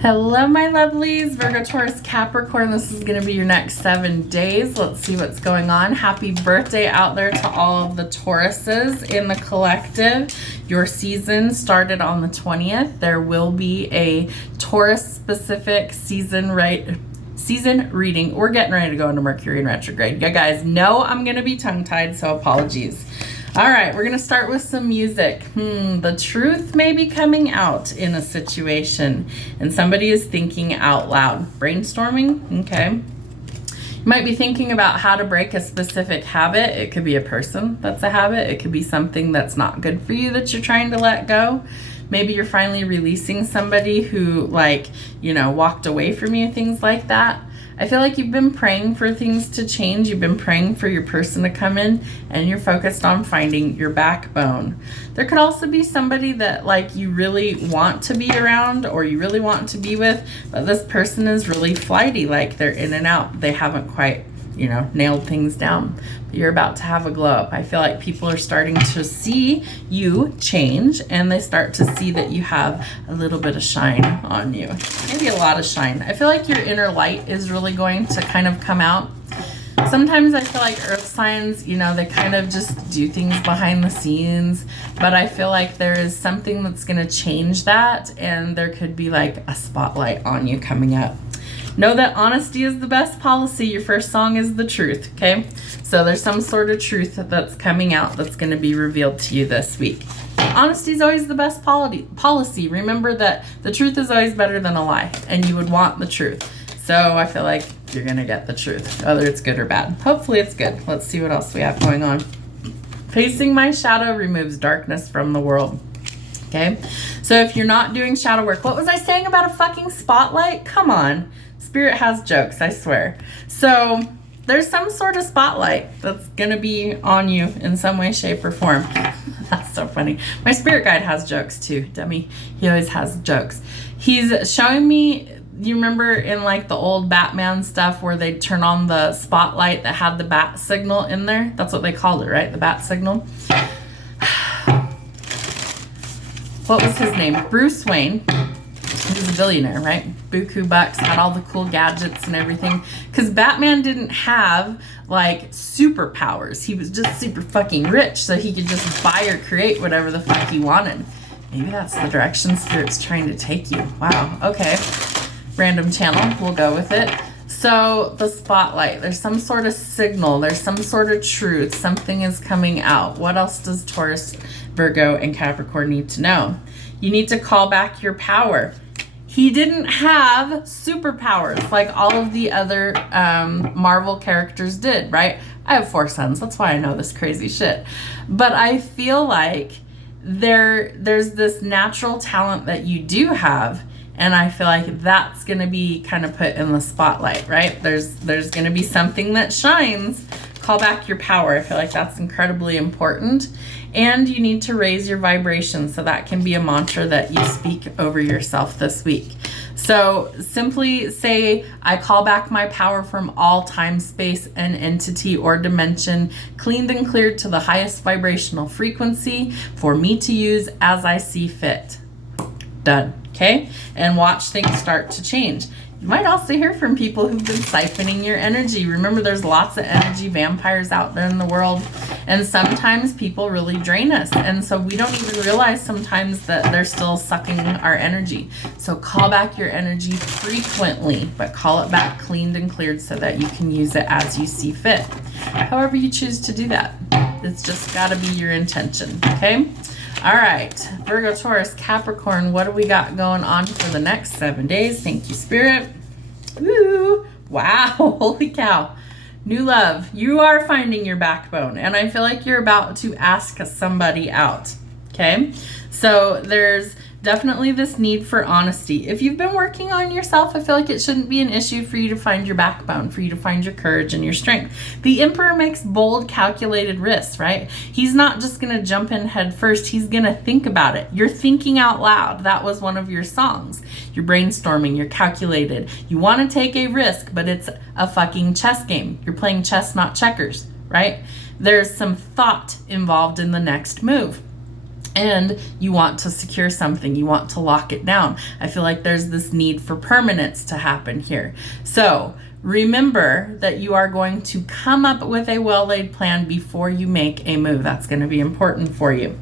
Hello, my lovelies, Virgo, Taurus, Capricorn. This is going to be your next 7 days. Let's see what's going on. Happy birthday out there to all of the Tauruses in the collective. Your season started on the 20th. There will be a Taurus-specific season reading. We're getting ready to go into Mercury in retrograde. You guys know I'm going to be tongue-tied, so apologies. All right, we're going to start with some music. The truth may be coming out in a situation, and somebody is thinking out loud. Brainstorming, okay. You might be thinking about how to break a specific habit. It could be a person that's a habit. It could be something that's not good for you that you're trying to let go. Maybe you're finally releasing somebody who, walked away from you, things like that. I feel like you've been praying for things to change. You've been praying for your person to come in, and you're focused on finding your backbone. There could also be somebody that you really want to be around or you really want to be with, but this person is really flighty, they're in and out. They haven't quite, nailed things down. But you're about to have a glow up. I feel like people are starting to see you change, and they start to see that you have a little bit of shine on you. Maybe a lot of shine. I feel like your inner light is really going to kind of come out. Sometimes I feel like earth signs, they kind of just do things behind the scenes, but I feel like there is something that's going to change that, and there could be a spotlight on you coming up. Know that honesty is the best policy. Your first song is the truth, okay? So there's some sort of truth that's coming out that's going to be revealed to you this week. Honesty is always the best policy. Remember that the truth is always better than a lie, and you would want the truth. So I feel like you're going to get the truth, whether it's good or bad. Hopefully it's good. Let's see what else we have going on. Facing my shadow removes darkness from the world. Okay? So if you're not doing shadow work, what was I saying about a fucking spotlight? Come on. Spirit has jokes, I swear. So there's some sort of spotlight that's going to be on you in some way, shape, or form. That's so funny. My spirit guide has jokes too, dummy. He always has jokes. He's showing me, you remember in the old Batman stuff where they'd turn on the spotlight that had the bat signal in there? That's what they called it, right? The bat signal. What was his name? Bruce Wayne. He was a billionaire, right? Buku bucks, had all the cool gadgets and everything. Because Batman didn't have, superpowers. He was just super fucking rich, so he could just buy or create whatever the fuck he wanted. Maybe that's the direction Spirit's trying to take you. Wow, okay. Random channel, we'll go with it. So, the spotlight. There's some sort of signal. There's some sort of truth. Something is coming out. What else does Taurus, Virgo, and Capricorn need to know? You need to call back your power. He didn't have superpowers like all of the other Marvel characters did, right? I have 4 sons. That's why I know this crazy shit. But I feel like there's this natural talent that you do have, and I feel like that's going to be kind of put in the spotlight, right? There's going to be something that shines. Call back your power. I feel like that's incredibly important. And you need to raise your vibration, so that can be a mantra that you speak over yourself this week. So simply say, I call back my power from all time, space, and entity or dimension, cleaned and cleared to the highest vibrational frequency for me to use as I see fit. Done. Okay? And watch things start to change. You might also hear from people who've been siphoning your energy. Remember, there's lots of energy vampires out there in the world, and sometimes people really drain us, and so we don't even realize sometimes that they're still sucking our energy. So call back your energy frequently, but call it back cleaned and cleared so that you can use it as you see fit. However you choose to do that. It's just got to be your intention, okay? All right, Virgo, Taurus, Capricorn, what do we got going on for the next 7 days? Thank you, Spirit. Woo! Wow, holy cow. New love. You are finding your backbone, and I feel like you're about to ask somebody out, okay? So there's definitely this need for honesty. If you've been working on yourself, I feel like it shouldn't be an issue for you to find your backbone, for you to find your courage and your strength. The Emperor makes bold, calculated risks, right? He's not just going to jump in head first. He's going to think about it. You're thinking out loud. That was one of your songs. You're brainstorming. You're calculated. You want to take a risk, but it's a fucking chess game. You're playing chess, not checkers, right? There's some thought involved in the next move. and you want to secure something, you want to lock it down. I feel like there's this need for permanence to happen here. So remember that you are going to come up with a well-laid plan before you make a move. That's going to be important for you.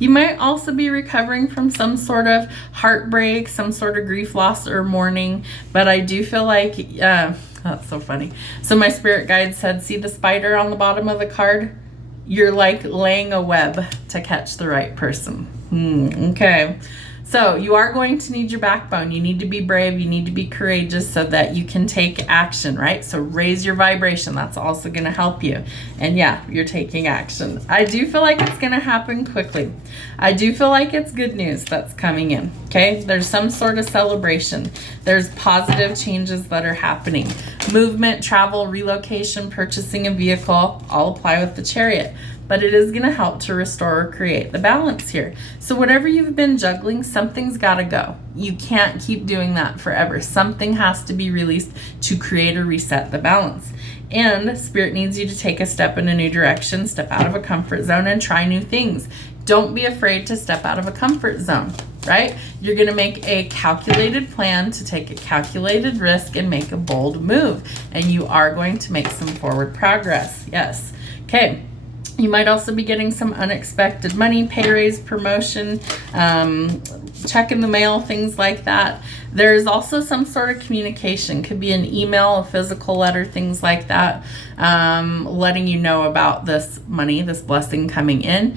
You might also be recovering from some sort of heartbreak, some sort of grief, loss, or mourning, but I do feel like, that's so funny. So my spirit guide said, see the spider on the bottom of the card? You're like laying a web to catch the right person. Okay. So you are going to need your backbone. You need to be brave. You need to be courageous so that you can take action, right? So raise your vibration. That's also going to help you. And yeah, you're taking action. I do feel like it's going to happen quickly. I do feel like it's good news that's coming in, okay? There's some sort of celebration. There's positive changes that are happening. Movement, travel, relocation, purchasing a vehicle, all apply with the Chariot. But it is going to help to restore or create the balance here. So whatever you've been juggling, something's got to go. You can't keep doing that forever. Something has to be released to create or reset the balance. And Spirit needs you to take a step in a new direction, step out of a comfort zone, and try new things. Don't be afraid to step out of a comfort zone, right? You're going to make a calculated plan to take a calculated risk and make a bold move. And you are going to make some forward progress. Yes. Okay. You might also be getting some unexpected money, pay raise, promotion, check in the mail, things like that. There's also some sort of communication. Could be an email, a physical letter, things like that, letting you know about this money, this blessing coming in.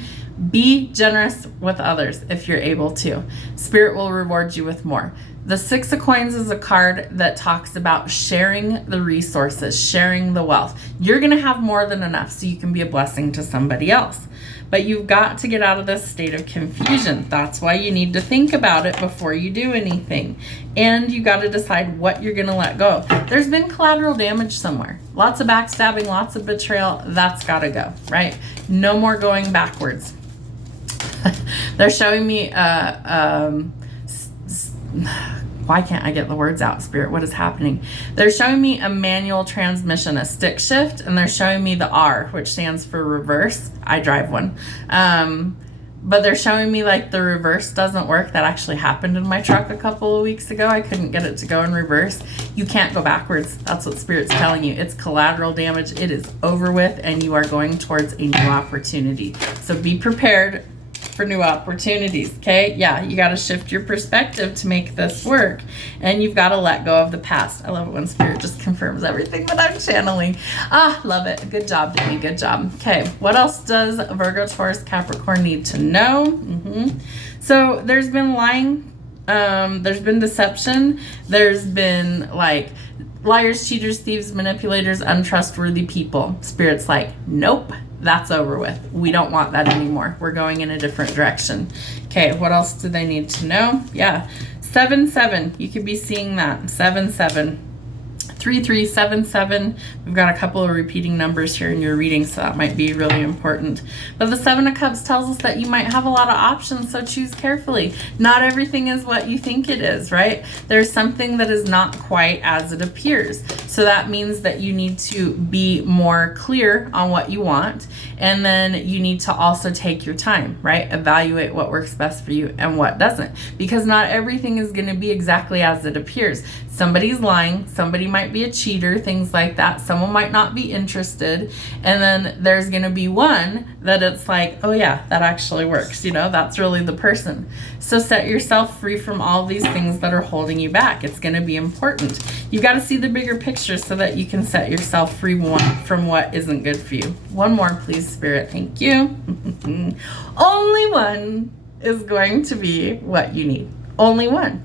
Be generous with others if you're able to. Spirit will reward you with more. The Six of Coins is a card that talks about sharing the resources, sharing the wealth. You're going to have more than enough so you can be a blessing to somebody else. But you've got to get out of this state of confusion. That's why you need to think about it before you do anything. And you got to decide what you're going to let go. There's been collateral damage somewhere. Lots of backstabbing, lots of betrayal. That's got to go, right? No more going backwards. They're showing me why can't I get the words out, Spirit? What is happening? They're showing me a manual transmission, a stick shift, and they're showing me the R, which stands for reverse. I drive one. But they're showing me like the reverse doesn't work. That actually happened in my truck a couple of weeks ago. I couldn't get it to go in reverse. You can't go backwards. That's what Spirit's telling you. It's collateral damage. It is over with, and you are going towards a new opportunity. So be prepared for new opportunities, okay? Yeah, you got to shift your perspective to make this work, and you've got to let go of the past. I love it when Spirit just confirms everything that I'm channeling. Love it. Good job, Danny. Good job. Okay, what else does Virgo, Taurus, Capricorn need to know? So there's been lying, there's been deception, there's been like liars, cheaters, thieves, manipulators, untrustworthy people. Spirit's like, nope. That's over with. We don't want that anymore. We're going in a different direction. Okay, what else do they need to know? Yeah, 7-7. You could be seeing that. 7-7. 3377. We've got a couple of repeating numbers here in your reading, so that might be really important. But the Seven of Cups tells us that you might have a lot of options, so choose carefully. Not everything is what you think it is, right? There's something that is not quite as it appears. So that means that you need to be more clear on what you want, and then you need to also take your time, right? Evaluate what works best for you and what doesn't, because not everything is going to be exactly as it appears. Somebody's lying, somebody might be a cheater, things like that. Someone might not be interested. And then there's going to be one that it's like, oh yeah, that actually works. You know, that's really the person. So set yourself free from all these things that are holding you back. It's going to be important. You got to see the bigger picture so that you can set yourself free from what isn't good for you. One more, please, Spirit. Thank you. Only one is going to be what you need. Only one.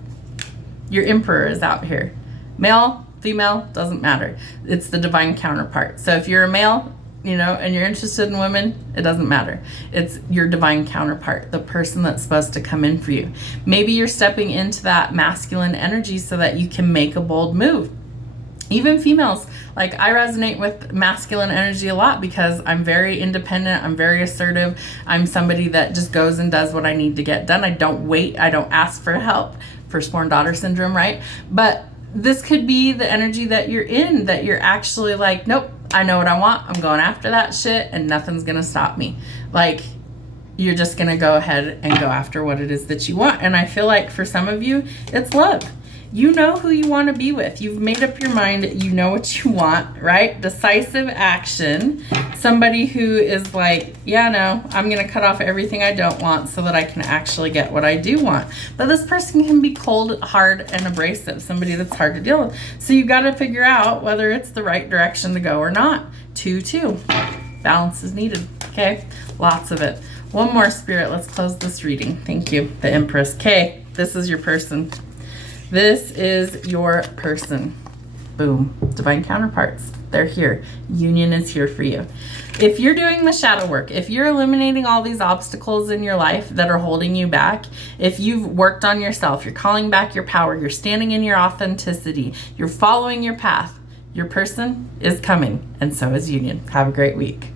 Your Emperor is out here. Male, female, doesn't matter. It's the divine counterpart. So if you're a male, you know, and you're interested in women, it doesn't matter. It's your divine counterpart, the person that's supposed to come in for you. Maybe you're stepping into that masculine energy so that you can make a bold move. Even females, like I resonate with masculine energy a lot because I'm very independent. I'm very assertive. I'm somebody that just goes and does what I need to get done. I don't wait. I don't ask for help. Firstborn daughter syndrome, right? But this could be the energy that you're in, that you're actually like, nope, I know what I want. I'm going after that shit and nothing's going to stop me. Like, you're just going to go ahead and go after what it is that you want. And I feel like for some of you, it's love. You know who you want to be with. You've made up your mind. You know what you want, right? Decisive action. Somebody who is like, yeah, no, I'm going to cut off everything I don't want so that I can actually get what I do want. But this person can be cold, hard, and abrasive. Somebody that's hard to deal with. So you've got to figure out whether it's the right direction to go or not. 2-2. Balance is needed. Okay? Lots of it. One more, Spirit. Let's close this reading. Thank you. The Empress. Okay. This is your person. This is your person. Boom. Divine counterparts. They're here. Union is here for you. If you're doing the shadow work, if you're eliminating all these obstacles in your life that are holding you back, if you've worked on yourself, you're calling back your power, you're standing in your authenticity, you're following your path, your person is coming, and so is union. Have a great week.